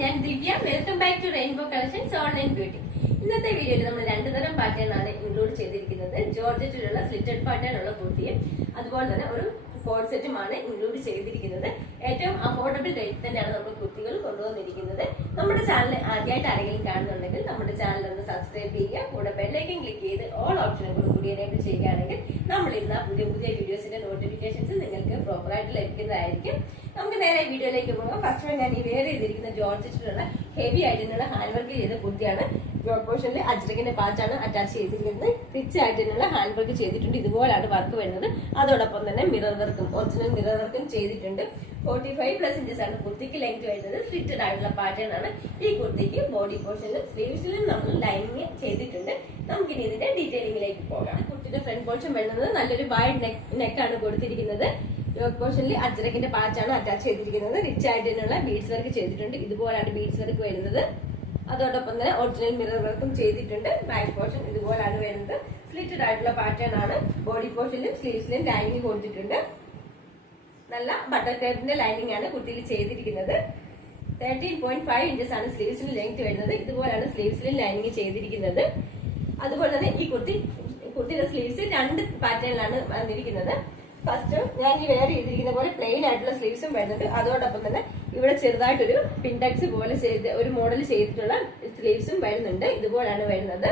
ഞാൻ Divya. Welcome back to Rainbow Collections online beauty. ഇന്നത്തെ വീഡിയോയിൽ നമ്മൾ രണ്ടു തരം പാറ്റേൺ ആണ് ഇൻക്ലൂഡ് ചെയ്തിരിക്കുന്നത്. ജോർജറ്റിലുള്ള സ്ലിറ്റഡ് പാറ്റേൺ ഉള്ള കുർത്തിയും അതുപോലെ തന്നെ ഒരു കോഡ് സെറ്റുമാണ് ഇൻക്ലൂഡ് ചെയ്തിരിക്കുന്നത്. ഏറ്റവും അഫോർഡബിൾ റേറ്റ് തന്നെയാണ് നമ്മൾ കുർത്തികൾ കൊണ്ടുവന്നിരിക്കുന്നത്. നമ്മുടെ ചാനൽ ആദ്യമായിട്ട് ആരെങ്കിലും കാണുന്നുണ്ടെങ്കിൽ നമ്മുടെ ചാനൽ ഒന്ന് സബ്സ്ക്രൈബ് ചെയ്യുക. കൂടെ ബെല്ലൈക്കൻ ക്ലിക്ക് ചെയ്ത് ഓൾ ഓപ്ഷനുകൾ കൂടി എനേബിൾ ചെയ്യുകയാണെങ്കിൽ നമ്മൾ ഇന്ന് പുതിയ പുതിയ വീഡിയോസിന്റെ നോട്ടിഫിക്കേഷൻസ് നിങ്ങൾക്ക് പ്രോപ്പറായിട്ട് ലഭിക്കുന്നതായിരിക്കും. നമുക്ക് നേരെ വീഡിയോയിലേക്ക് പോകാം. ഫസ്റ്റ് ഞാൻ ഈ വെയർ ചെയ്തിരിക്കുന്ന ജോർജറ്റിലുള്ള ഹെവി ആയിട്ടുള്ള ഹാൻഡ് വർക്ക് ചെയ്ത കുർത്തിയാണ്. പോർഷനിൽ അജ്രകിന്റെ പാച്ചാണ് അറ്റാച്ച് ചെയ്തിരിക്കുന്നത്. റിച്ച് ആയിട്ടുള്ള ഹാൻഡ് വർക്ക് ചെയ്തിട്ടുണ്ട്. ഇതുപോലാണ് വർക്ക് വരുന്നത്. അതോടൊപ്പം തന്നെ മിറർ വർക്കും ഒറിജിനൽ മിറർ വർക്കും ചെയ്തിട്ടുണ്ട്. 45+ ഇഞ്ചസ് ആണ് കുർത്തിക്ക് ലെങ്ത് വരുന്നത്. സ്ലിറ്റഡ് ആയിട്ടുള്ള പാറ്റേൺ ആണ്. ഈ കുർത്തിക്ക് ബോഡി പോർഷനിലും സ്ലീവ്സിലും നമ്മൾ ലൈനിങ് ചെയ്തിട്ടുണ്ട്. നമുക്കിനി ഇതിന്റെ ഡീറ്റെയിലിംഗിലേക്ക് പോകാം. കുർത്തിയുടെ ഫ്രണ്ട് പോർഷൻ വരുന്നത് നല്ലൊരു വൈഡ് നെക്കാണ് കൊടുത്തിരിക്കുന്നത്. പോർഷനിൽ അജ്രകിന്റെ പാച്ചാണ് അറ്റാച്ച് ചെയ്തിരിക്കുന്നത്. റിച്ച് ആയിട്ടുള്ള ബീഡ്സ് വർക്ക് ചെയ്തിട്ടുണ്ട്. ഇതുപോലാണ് ബീഡ്സ് വർക്ക് വരുന്നത്. അതോടൊപ്പം തന്നെ ഒറിജിനൽ മിറർ വർക്കും ചെയ്തിട്ടുണ്ട്. ബാക്ക് പോർഷൻ ഇതുപോലാണ് വരുന്നത്. സ്ലിറ്റഡ് ആയിട്ടുള്ള പാറ്റേൺ ആണ്. ബോഡി പോർഷനിലും സ്ലീവ്സിലും ലൈനിങ് കൊടുത്തിട്ടുണ്ട്. നല്ല ബട്ടർ ടൈപ്പിന്റെ ലൈനിങ് ആണ് കുർത്തിയിൽ ചെയ്തിരിക്കുന്നത്. 13.5 ഇഞ്ചസ് ആണ് സ്ലീവ്സിന് ലെങ്ത് വരുന്നത്. ഇതുപോലാണ് സ്ലീവ്സിലും ലൈനിങ് ചെയ്തിരിക്കുന്നത്. അതുപോലെ തന്നെ ഈ കുർത്തിയുടെ സ്ലീവ്സ് രണ്ട് പാറ്റേണിലാണ് വന്നിരിക്കുന്നത്. ഫസ്റ്റ് ഞാൻ ഈ വെയർ ചെയ്തിരിക്കുന്ന പോലെ പ്ലെയിൻ ആയിട്ടുള്ള സ്ലീവ്സും വരുന്നുണ്ട്. അതോടൊപ്പം തന്നെ ഇവിടെ ചെറുതായിട്ടൊരു പിൻടക്സ് പോലെ ചെയ്ത് ഒരു മോഡൽ ചെയ്തിട്ടുള്ള സ്ലീവ്സും വരുന്നുണ്ട്. ഇതുപോലാണ് വരുന്നത്.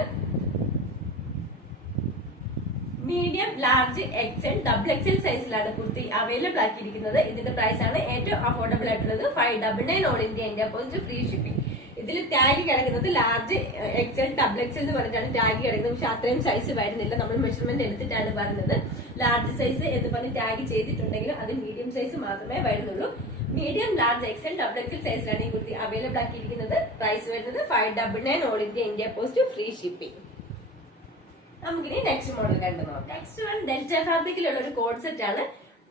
Medium, large, XL, double XL സൈസിലാണ് കുർത്തി അവൈലബിൾ ആക്കിയിരിക്കുന്നത്. ഇതിന്റെ പ്രൈസ് ആണ് ഏറ്റവും അഫോർഡബിൾ ആയിട്ടുള്ളത്. 599 all India post free shipping. ഇതിൽ ടാഗ് കിടക്കുന്നത് ലാർജ്, എക്സൽ, ഡബിൾ എക്സൽ എന്ന് പറഞ്ഞിട്ടാണ് ടാഗ് കിടക്കുന്നത്. പക്ഷെ അത്രയും സൈസ് വരുന്നില്ല. നമ്മൾ മെഷർമെന്റ് എടുത്തിട്ടാണ് പറഞ്ഞത്. ലാർജ് സൈസ് എന്ന് പറഞ്ഞ് ടാഗ് ചെയ്തിട്ടുണ്ടെങ്കിലും അത് മീഡിയം സൈസ് മാത്രമേ വരുന്നുള്ളൂ. Medium, large, XL, double XL സൈസിലാണ് ഈ കുർത്തി അവൈലബിൾ ആക്കിയിരിക്കുന്നത്. പ്രൈസ് വരുന്നത് 599 all India post free shipping. നമുക്കിനി നെക്സ്റ്റ് മോഡൽ കണ്ടു നോക്കാം. നെക്സ്റ്റ് വൺ ഡെൽറ്റ ഫാബ്രിക്കിലുള്ള ഒരു കോഡ് സെറ്റ് ആണ്.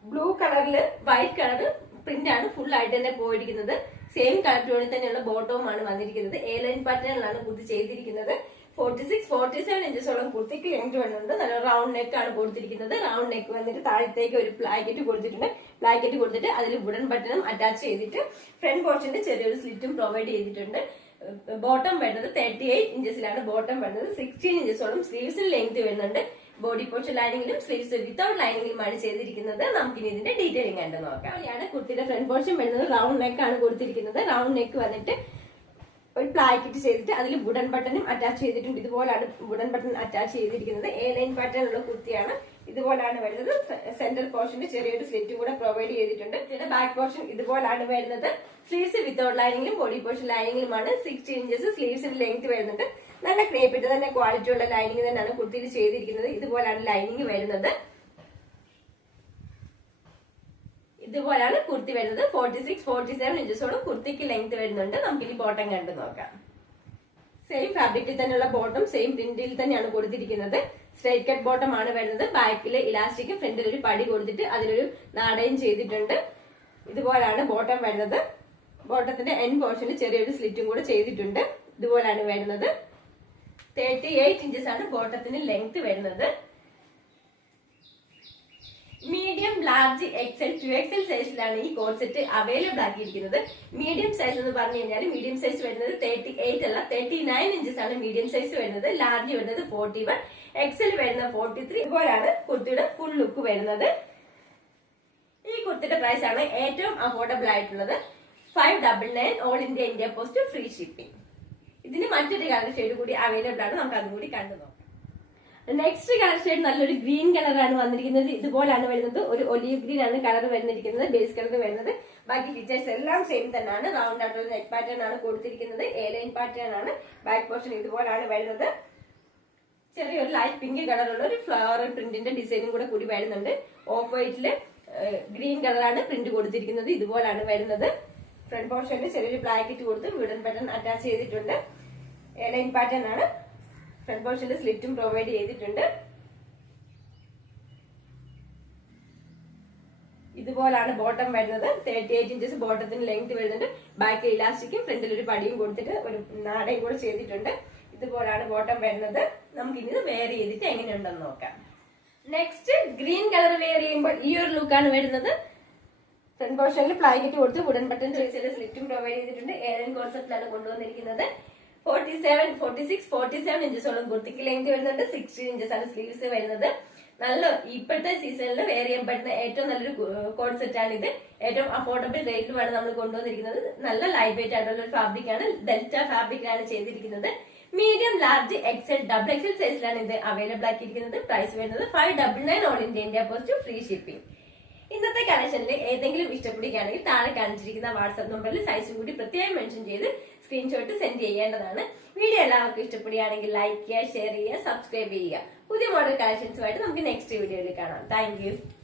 ബ്ലൂ കളറിൽ വൈറ്റ് കളർ പ്രിന്റ് ആണ് ഫുൾ ആയിട്ട് തന്നെ പോയിരിക്കുന്നത്. സെയിം കളർ ടോണിൽ തന്നെയുള്ള ബോട്ടവും ആണ് വന്നിരിക്കുന്നത്. എ ലൈൻ പാറ്റേണിലാണ് കുർത്തി ചെയ്തിരിക്കുന്നത്. 46-47 ഇഞ്ചസോളം കുർത്തിക്ക് ലെങ്ത് വരുന്നുണ്ട്. നല്ല റൗണ്ട് നെക്ക് ആണ് കൊടുത്തിരിക്കുന്നത്. റൗണ്ട് നെക്ക് വന്നിട്ട് താഴത്തേക്ക് ഒരു പ്ലാക്കറ്റ് കൊടുത്തിട്ടുണ്ട്. പ്ലാക്കറ്റ് കൊടുത്തിട്ട് അതിൽ വുഡൻ ബട്ടണും അറ്റാച്ച് ചെയ്തിട്ട് ഫ്രണ്ട് പോർഷന്റെ ചെറിയൊരു സ്ലിറ്റും പ്രൊവൈഡ് ചെയ്തിട്ടുണ്ട്. ബോട്ടം വരുന്നത് 38 ഇഞ്ചസിലാണ് ബോട്ടം വരുന്നത്. 16 ഇഞ്ചസോളം സ്ലീവ്സിൽ ലെങ്ത് വരുന്നുണ്ട്. ബോഡി പോർഷൻ ലൈനിങ്ങിലും സ്ലീവ്സ് വിത്തൗട്ട് ലൈനിങ്ങിലുമാണ് ചെയ്തിരിക്കുന്നത്. നമുക്കിനി ഇതിന്റെ ഡീറ്റെയിലിംഗ് കണ്ടു നോക്കാം. ഇവിടെയാണ് കുർത്തിയുടെ ഫ്രണ്ട് പോർഷൻ വരുന്നത്. റൗണ്ട് നെക്ക് ആണ് കൊടുത്തിരിക്കുന്നത്. റൗണ്ട് നെക്ക് വന്നിട്ട് ഒരു പ്ലാക്കറ്റ് ചെയ്തിട്ട് അതിൽ വുഡൻ ബട്ടണും അറ്റാച്ച് ചെയ്തിട്ടുണ്ട്. ഇതുപോലാണ് വുഡൻ ബട്ടൺ അറ്റാച്ച് ചെയ്തിരിക്കുന്നത്. എ ലൈൻ പാറ്റേൺ ഉള്ള കുർത്തിയാണ്. ഇതുപോലാണ് വരുന്നത്. സെന്റർ പോർഷന് ചെറിയൊരു സ്ലിറ്റ് കൂടെ പ്രൊവൈഡ് ചെയ്തിട്ടുണ്ട്. ഇതിന്റെ ബാക്ക് പോർഷൻ ഇതുപോലാണ് വരുന്നത്. സ്ലീവ്സ് വിത്തൗട്ട് ലൈനിങ്ങിലും ബോഡി പോർഷൻ ലൈനിങ്ങിലുമാണ്. 16 ഇഞ്ചസ് സ്ലീവ്സിന്റെ ലെങ്ത് വരുന്നുണ്ട്. നല്ല ക്രേപ്പിട്ട് തന്നെ ക്വാളിറ്റി ഉള്ള ലൈനിങ് തന്നെയാണ് കുർത്തിയിൽ ചെയ്തിരിക്കുന്നത്. ഇതുപോലാണ് ലൈനിങ് വരുന്നത്. ഇതുപോലാണ് കുർത്തി വരുന്നത്. 46-47 ഇഞ്ചസോളം കുർത്തിക്ക് ലെങ്ത് വരുന്നുണ്ട്. നമുക്കിനി ബോട്ടം കണ്ടു നോക്കാം. സെയിം ഫാബ്രിക്കിൽ തന്നെയുള്ള ബോട്ടം സെയിം പ്രിന്റിൽ തന്നെയാണ് കൊടുത്തിരിക്കുന്നത്. സ്ട്രൈറ്റ് കട്ട് ബോട്ടം ആണ് വരുന്നത്. ബാക്കിലെ ഇലാസ്റ്റിക്, ഫ്രണ്ടിൽ ഒരു പടി കൊടുത്തിട്ട് അതിലൊരു നാടയും ചെയ്തിട്ടുണ്ട്. ഇതുപോലാണ് ബോട്ടം വരുന്നത്. ബോട്ടത്തിന്റെ എൻഡ് പോർഷനിൽ ചെറിയൊരു സ്ലിറ്റും കൂടെ ചെയ്തിട്ടുണ്ട്. ഇതുപോലാണ് വരുന്നത്. 38 ഇഞ്ചസ് ആണ് ബോട്ടത്തിന് ലെങ്ത് വരുന്നത്. മീഡിയം, ലാർജ്, എക്സൽ, 2XL സൈസിലാണ് ഈ കോഡ് സെറ്റ് അവൈലബിൾ ആക്കിയിരിക്കുന്നത്. മീഡിയം സൈസ് എന്ന് പറഞ്ഞു കഴിഞ്ഞാൽ മീഡിയം സൈസ് വരുന്നത് 38 അല്ല 39 ഇഞ്ചസ് ആണ് മീഡിയം സൈസ് വരുന്നത്. ലാർജ് വരുന്നത് 41, എക്സൽ വരുന്നത് 43. ഇതുപോലാണ് കുർത്തിയുടെ ഫുൾ ലുക്ക് വരുന്നത്. ഈ കുർത്തിയുടെ പ്രൈസ് ആണ് ഏറ്റവും അഫോർഡബിൾ ആയിട്ടുള്ളത്. 599 all India post free shipping. ഇതിന് മറ്റൊരു കളർ ഷെയ്ഡ് കൂടി അവൈലബിൾ ആണ്. നമുക്ക് അതുകൂടി കണ്ടു നോക്കാം. നെക്സ്റ്റ് കളർ ഷെയ്ഡ് നല്ലൊരു ഗ്രീൻ കളറാണ് വന്നിരിക്കുന്നത്. ഇതുപോലാണ് വരുന്നത്. ഒരു ഒലീവ് ഗ്രീൻ ആണ് കളർ വരുന്നിരിക്കുന്നത്. ബേസ് കളർ വരുന്നത്. ബാക്കി ഫീച്ചേഴ്സ് എല്ലാം സെയിം തന്നെയാണ്. റൗണ്ട് ആയിട്ടുള്ള നെക്ക് പാറ്റേൺ ആണ് കൊടുത്തിരിക്കുന്നത്. എ ലൈൻ പാറ്റേൺ ആണ്. ബാക്ക് പോർഷൻ ഇതുപോലാണ് വരുന്നത്. ചെറിയൊരു ലൈറ്റ് പിങ്ക് കളറുള്ള ഒരു ഫ്ലവർ പ്രിന്റിന്റെ ഡിസൈനും കൂടി വരുന്നുണ്ട്. ഓഫ് വൈറ്റില് ഗ്രീൻ കളറാണ് പ്രിന്റ് കൊടുത്തിരിക്കുന്നത്. ഇതുപോലാണ് വരുന്നത്. ഫ്രണ്ട് പോർഷനിൽ ചെറിയൊരു ബ്ലാക്കറ്റ് കൊടുത്ത് വുഡൻ ബട്ടൺ അറ്റാച്ച് ചെയ്തിട്ടുണ്ട്. എ ലൈൻ പാറ്റേൺ ആണ്. ഫ്രണ്ട് പോർഷനിൽ സ്ലിറ്റും പ്രൊവൈഡ് ചെയ്തിട്ടുണ്ട്. ഇതുപോലാണ് ബോട്ടം വരുന്നത്. 38 ഇഞ്ചസ് ബോട്ടത്തിന് ലെങ്ത് വരുന്നുണ്ട്. ബാക്കിൽ ഇലാസ്റ്റിക്കും ഫ്രണ്ടിൽ ഒരു പടിയും കൊടുത്തിട്ട് ഒരു നാടയും കൂടെ ചെയ്തിട്ടുണ്ട്. ഇതുപോലാണ് ബോട്ടം വരുന്നത്. നമുക്ക് ഇനി വെയർ ചെയ്തിട്ട് എങ്ങനെയുണ്ടെന്ന് നോക്കാം. നെക്സ്റ്റ് ഗ്രീൻ കളർ വെയർ ചെയ്യുമ്പോൾ ഈ ഒരു ലുക്കാണ് വരുന്നത്. ഫ്രണ്ട് പോർഷനിൽ പ്ലാക്കറ്റ് കൊടുത്ത് വുഡൻ ബട്ടൺ ചോയ്സിൽ സ്ലിറ്റും പ്രൊവൈഡ് ചെയ്തിട്ടുണ്ട്. ഏഴൻ കോൺസെപ്റ്റിലാണ് കൊണ്ടുവന്നിരിക്കുന്നത്. 47, 46, 47 ഇഞ്ചസോളം കുർത്തിക്ക് ലെങ്ത് വരുന്നുണ്ട്. 16 ഇഞ്ചസ് ആണ് സ്ലീവ്സ് വരുന്നത്. നല്ല ഇപ്പോഴത്തെ സീസണിൽ വെയർ ചെയ്യാൻ പറ്റുന്ന ഏറ്റവും നല്ലൊരു കോഡ് സെറ്റ് ആണ് ഇത്. ഏറ്റവും അഫോർഡബിൾ റേറ്റിലുമാണ് നമ്മൾ കൊണ്ടുവന്നിരിക്കുന്നത്. നല്ല ലൈറ്റ് വെയിറ്റ് ആയിട്ടുള്ള ഒരു ഫാബ്രിക് ആണ്. ഡെൽറ്റ ഫാബ്രിക്കിലാണ് ചെയ്തിരിക്കുന്നത്. Medium, large, XL, double XL സൈസിലാണ് ഇത് അവൈലബിൾ ആക്കിയിരിക്കുന്നത്. പ്രൈസ് വരുന്നത് 599 all India post free shipping. ഇന്നത്തെ കളക്ഷനിൽ ഏതെങ്കിലും ഇഷ്ടപ്പെടുകയാണെങ്കിൽ താഴെ കാണിച്ചിരിക്കുന്ന വാട്സ്ആപ്പ് നമ്പറിൽ സൈസും കൂടി പ്രത്യേകം മെൻഷൻ ചെയ്ത് സ്ക്രീൻഷോട്ട് സെൻഡ് ചെയ്യേണ്ടതാണ്. വീഡിയോ എല്ലാവർക്കും ഇഷ്ടപ്പെടുകയാണെങ്കിൽ ലൈക്ക് ചെയ്യുക, ഷെയർ ചെയ്യുക, സബ്സ്ക്രൈബ് ചെയ്യുക. പുതിയ മോഡൽ കളക്ഷൻസുമായിട്ട് നമുക്ക് നെക്സ്റ്റ് വീഡിയോയിൽ കാണാം. താങ്ക്